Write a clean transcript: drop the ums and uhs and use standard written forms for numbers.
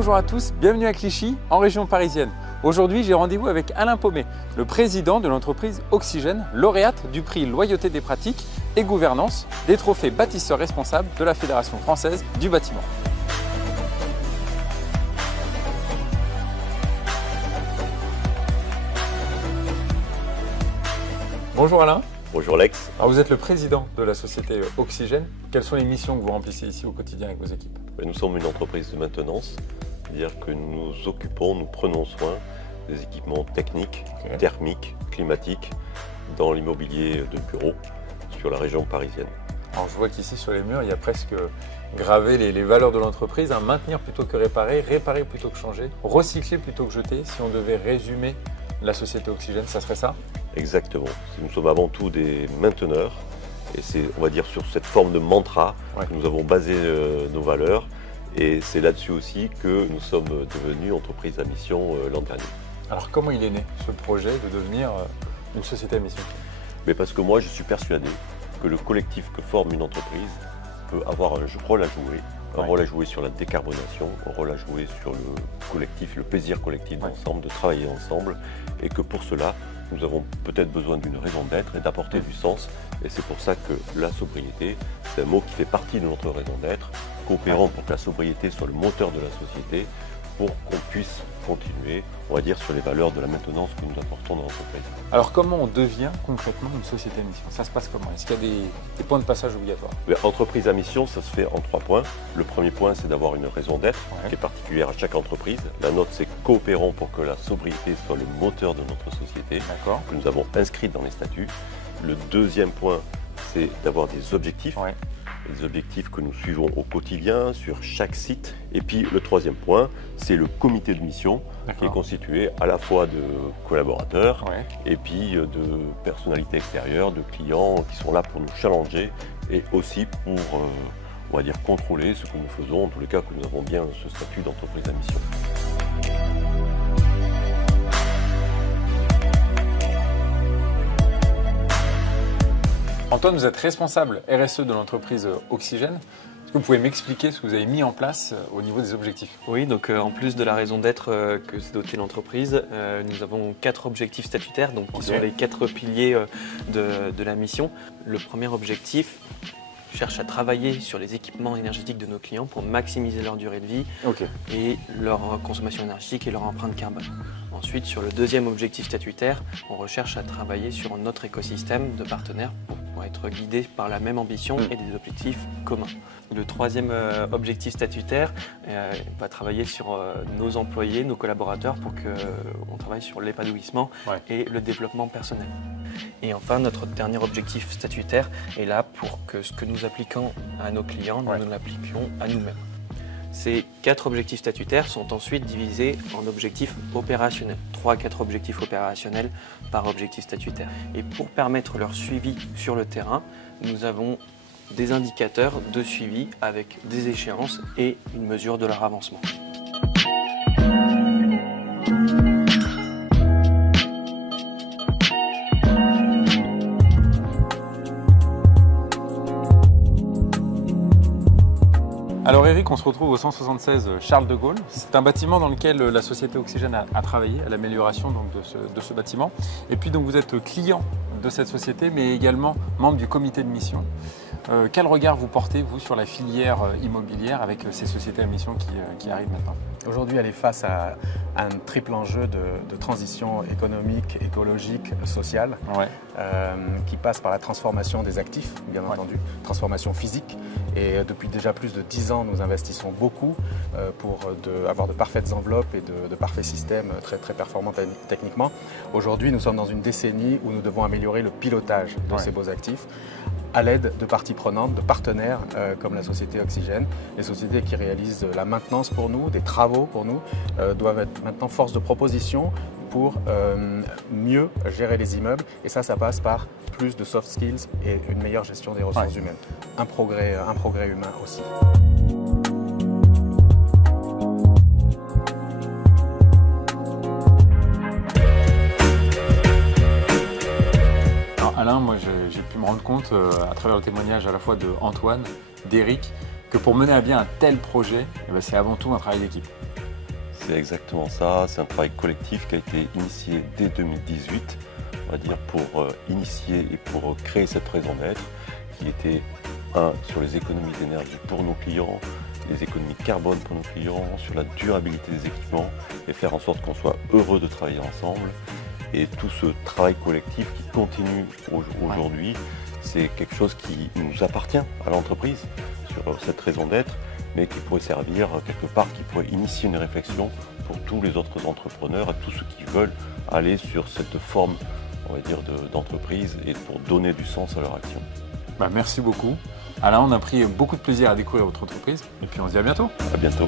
Bonjour à tous, bienvenue à Clichy, en région parisienne. Aujourd'hui, j'ai rendez-vous avec Alain Paumet, le président de l'entreprise Oxygène, lauréate du prix Loyauté des pratiques et gouvernance des trophées bâtisseurs responsables de la Fédération française du bâtiment. Bonjour Alain. Bonjour Lex. Alors vous êtes le président de la société Oxygène. Quelles sont les missions que vous remplissez ici au quotidien avec vos équipes? Nous sommes une entreprise de maintenance, c'est-à-dire que nous prenons soin des équipements techniques, thermiques, climatiques dans l'immobilier de bureau sur la région parisienne. Alors je vois qu'ici sur les murs, il y a presque gravé les valeurs de l'entreprise, maintenir plutôt que réparer, réparer plutôt que changer, recycler plutôt que jeter. Si on devait résumer la société Oxygène, ça serait ça? Exactement. Nous sommes avant tout des mainteneurs et c'est, on va dire, sur cette forme de mantra que nous avons basé nos valeurs et c'est là-dessus aussi que nous sommes devenus entreprise à mission l'an dernier. Alors comment il est né ce projet de devenir une société à mission? Mais parce que moi je suis persuadé que le collectif que forme une entreprise peut avoir un rôle à jouer. Un rôle à jouer sur la décarbonation, un rôle à jouer sur le collectif, le plaisir collectif d'ensemble, de travailler ensemble et que pour cela, nous avons peut-être besoin d'une raison d'être et d'apporter du sens. Et c'est pour ça que la sobriété, c'est un mot qui fait partie de notre raison d'être. Coopérons pour que la sobriété soit le moteur de la société, pour qu'on puisse continuer, on va dire, sur les valeurs de la maintenance que nous apportons dans l'entreprise. Alors comment on devient concrètement une société à mission? Ça se passe comment? Est-ce qu'il y a des points de passage obligatoires? Entreprise à mission, ça se fait en 3 points. Le premier point, c'est d'avoir une raison d'être qui est particulière à chaque entreprise. La nôtre, c'est coopérons pour que la sobriété soit le moteur de notre société, que nous avons inscrite dans les statuts. Le deuxième point, c'est d'avoir des objectifs. Les objectifs que nous suivons au quotidien sur chaque site. Et puis le troisième point, c'est le comité de mission qui est constitué à la fois de collaborateurs et puis de personnalités extérieures, de clients qui sont là pour nous challenger et aussi pour, on va dire, contrôler ce que nous faisons, en tous les cas que nous avons bien ce statut d'entreprise à mission. Antoine, vous êtes responsable RSE de l'entreprise Oxygène. Est-ce que vous pouvez m'expliquer ce que vous avez mis en place au niveau des objectifs? Oui, donc en plus de la raison d'être que s'est dotée l'entreprise, nous avons 4 objectifs statutaires, donc qui sont les 4 piliers de la mission. Le premier objectif cherche à travailler sur les équipements énergétiques de nos clients pour maximiser leur durée de vie et leur consommation énergétique et leur empreinte carbone. Ensuite, sur le deuxième objectif statutaire, on recherche à travailler sur notre écosystème de partenaires pour être guidés par la même ambition et des objectifs communs. Le troisième objectif statutaire va travailler sur nos employés, nos collaborateurs pour qu'on travaille sur l'épanouissement et le développement personnel. Et enfin, notre dernier objectif statutaire est là pour que ce que nous appliquons à nos clients, nous l'appliquions à nous-mêmes. Ces 4 objectifs statutaires sont ensuite divisés en objectifs opérationnels. 3 à 4 objectifs opérationnels par objectif statutaire. Et pour permettre leur suivi sur le terrain, nous avons des indicateurs de suivi avec des échéances et une mesure de leur avancement. Alors Eric, on se retrouve au 176 Charles de Gaulle. C'est un bâtiment dans lequel la société Oxygène a travaillé à l'amélioration de ce bâtiment. Et puis donc vous êtes client de cette société, mais également membre du comité de mission. Quel regard vous portez, vous, sur la filière immobilière avec ces sociétés à mission qui arrivent maintenant? Aujourd'hui, elle est face à un triple enjeu de transition économique, écologique, sociale, qui passe par la transformation des actifs, bien entendu, transformation physique. Et depuis déjà plus de 10 ans, nous investissons beaucoup pour avoir de parfaites enveloppes et de parfaits systèmes très, très performants techniquement. Aujourd'hui, nous sommes dans une décennie où nous devons améliorer le pilotage de ces beaux actifs à l'aide de parties prenantes, de partenaires comme la société Oxygène. Les sociétés qui réalisent la maintenance pour nous, des travaux pour nous, doivent être maintenant force de proposition pour mieux gérer les immeubles. Et ça passe par plus de soft skills et une meilleure gestion des ressources humaines. Un progrès humain aussi. Alain, moi j'ai pu me rendre compte à travers le témoignage à la fois de Antoine, d'Eric, que pour mener à bien un tel projet, c'est avant tout un travail d'équipe. C'est exactement ça. C'est un travail collectif qui a été initié dès 2018, on va dire, pour initier et pour créer cette raison d'être, qui était sur les économies d'énergie pour nos clients, les économies carbone pour nos clients, sur la durabilité des équipements et faire en sorte qu'on soit heureux de travailler ensemble. Et tout ce travail collectif qui continue aujourd'hui, c'est quelque chose qui nous appartient à l'entreprise sur cette raison d'être, mais qui pourrait servir quelque part, qui pourrait initier une réflexion pour tous les autres entrepreneurs et tous ceux qui veulent aller sur cette forme, on va dire, d'entreprise et pour donner du sens à leur action. Merci beaucoup. Alain, on a pris beaucoup de plaisir à découvrir votre entreprise et puis on se dit à bientôt. À bientôt.